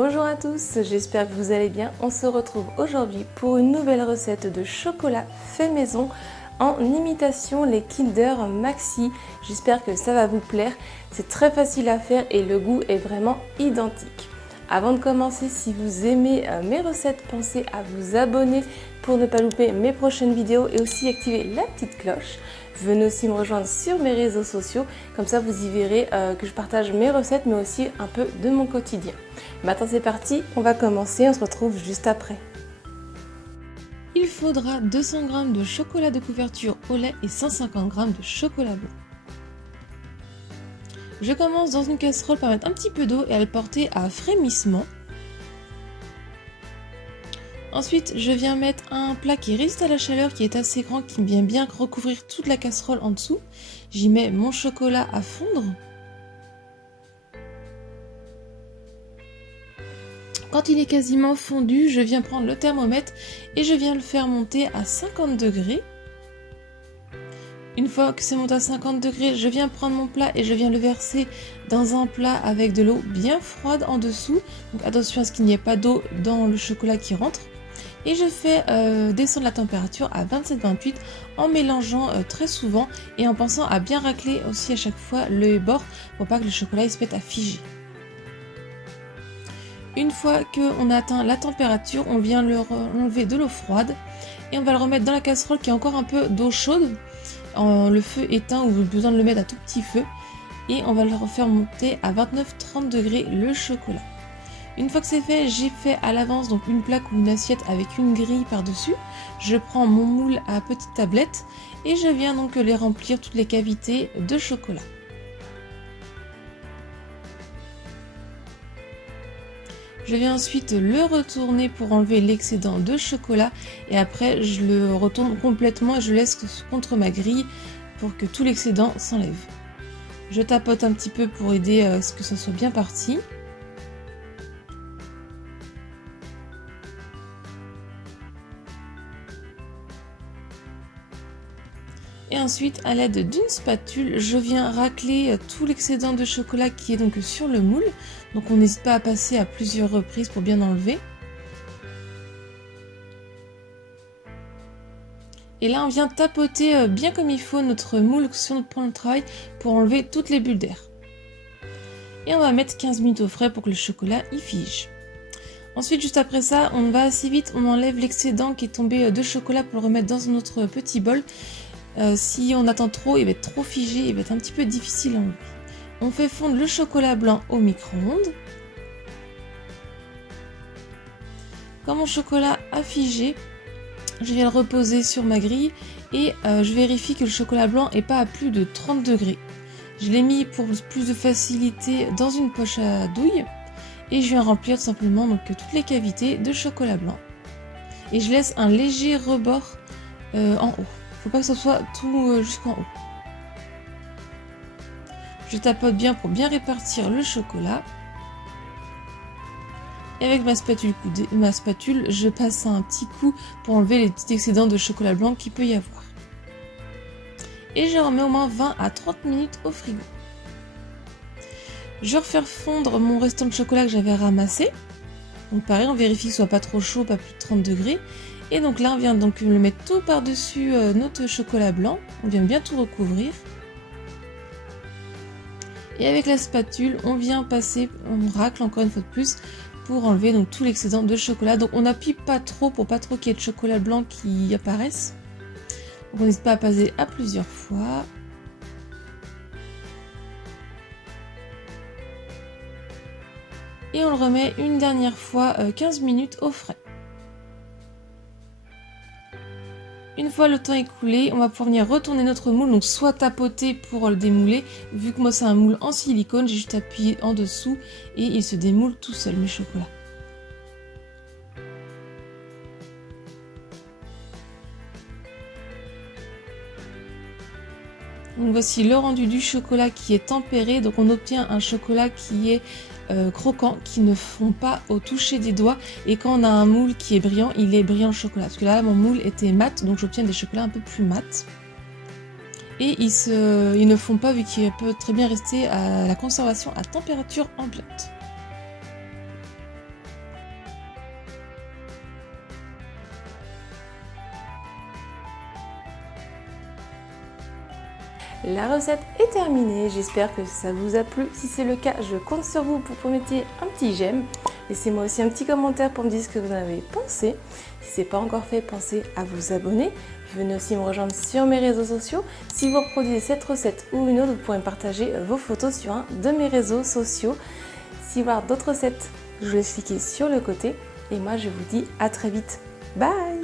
Bonjour à tous, j'espère que vous allez bien. On se retrouve aujourd'hui pour une nouvelle recette de chocolat fait maison en imitation les Kinder Maxi. J'espère que ça va vous plaire. C'est très facile à faire et le goût est vraiment identique. Avant de commencer, si vous aimez mes recettes, pensez à vous abonner pour ne pas louper mes prochaines vidéos et aussi activer la petite cloche. Venez aussi me rejoindre sur mes réseaux sociaux, comme ça vous y verrez que je partage mes recettes mais aussi un peu de mon quotidien. Maintenant c'est parti, on va commencer, on se retrouve juste après. Il faudra 200 g de chocolat de couverture au lait et 150 g de chocolat blanc. Je commence dans une casserole par mettre un petit peu d'eau et à le porter à frémissement. Ensuite, je viens mettre un plat qui résiste à la chaleur, qui est assez grand, qui vient bien recouvrir toute la casserole en dessous. J'y mets mon chocolat à fondre. Quand il est quasiment fondu, je viens prendre le thermomètre et je viens le faire monter à 50 degrés. Une fois que c'est monté à 50 degrés, je viens prendre mon plat et je viens le verser dans un plat avec de l'eau bien froide en dessous. Donc attention à ce qu'il n'y ait pas d'eau dans le chocolat qui rentre. Et je fais descendre la température à 27-28 en mélangeant très souvent et en pensant à bien racler aussi à chaque fois le bord pour pas que le chocolat se mette à figer. Une fois qu'on a atteint la température, on vient enlever de l'eau froide et on va le remettre dans la casserole qui a encore un peu d'eau chaude. Le feu éteint ou besoin de le mettre à tout petit feu et on va le refaire monter à 29-30 degrés le chocolat. Une fois que c'est fait, j'ai fait à l'avance donc une plaque ou une assiette avec une grille par-dessus. Je prends mon moule à petite tablette et je viens donc les remplir toutes les cavités de chocolat. Je viens ensuite le retourner pour enlever l'excédent de chocolat et après je le retourne complètement et je laisse contre ma grille pour que tout l'excédent s'enlève. Je tapote un petit peu pour aider à ce que ça soit bien parti. Et ensuite, à l'aide d'une spatule, je viens racler tout l'excédent de chocolat qui est donc sur le moule. Donc on n'hésite pas à passer à plusieurs reprises pour bien enlever. Et là, on vient tapoter bien comme il faut notre moule sur notre plan de travail pour enlever toutes les bulles d'air. Et on va mettre 15 minutes au frais pour que le chocolat y fige. Ensuite, juste après ça, on va assez vite, on enlève l'excédent qui est tombé de chocolat pour le remettre dans notre petit bol. Si on attend trop, il va être trop figé, il va être un petit peu difficile à enlever. On fait fondre le chocolat blanc au micro-ondes. Quand mon chocolat a figé, je viens le reposer sur ma grille et je vérifie que le chocolat blanc n'est pas à plus de 30 degrés. Je l'ai mis pour plus de facilité dans une poche à douille et je viens remplir tout simplement donc, toutes les cavités de chocolat blanc. Et je laisse un léger rebord en haut. Faut pas que ce soit tout jusqu'en haut. Je tapote bien pour bien répartir le chocolat. Et avec ma spatule, je passe un petit coup pour enlever les petits excédents de chocolat blanc qu'il peut y avoir. Et je remets au moins 20 à 30 minutes au frigo. Je refais fondre mon restant de chocolat que j'avais ramassé. Donc pareil, on vérifie que ce soit pas trop chaud, pas plus de 30 degrés. Et donc là, on vient donc le mettre tout par-dessus notre chocolat blanc. On vient bien tout recouvrir. Et avec la spatule, on vient passer, on racle encore une fois de plus pour enlever donc tout l'excédent de chocolat. Donc on n'appuie pas trop pour pas trop qu'il y ait de chocolat blanc qui apparaisse. Donc on n'hésite pas à passer à plusieurs fois. Et on le remet une dernière fois 15 minutes au frais. Une fois le temps écoulé, on va pouvoir venir retourner notre moule, donc soit tapoter pour le démouler. Vu que moi c'est un moule en silicone, j'ai juste appuyé en dessous et il se démoule tout seul mes chocolats. Donc voici le rendu du chocolat qui est tempéré, donc on obtient un chocolat qui est croquant, qui ne fond pas au toucher des doigts, et quand on a un moule qui est brillant, il est brillant le chocolat, parce que là mon moule était mat, donc j'obtiens des chocolats un peu plus mat. Et ils ne font pas vu qu'il peut très bien rester à la conservation à température ambiante. La recette est terminée, j'espère que ça vous a plu. Si c'est le cas, je compte sur vous pour mettre un petit j'aime. Laissez-moi aussi un petit commentaire pour me dire ce que vous en avez pensé. Si ce n'est pas encore fait, pensez à vous abonner. Venez aussi me rejoindre sur mes réseaux sociaux. Si vous reproduisez cette recette ou une autre, vous pourrez me partager vos photos sur un de mes réseaux sociaux. Si vous voulez voir d'autres recettes, je vous laisse cliquer sur le côté. Et moi, je vous dis à très vite. Bye!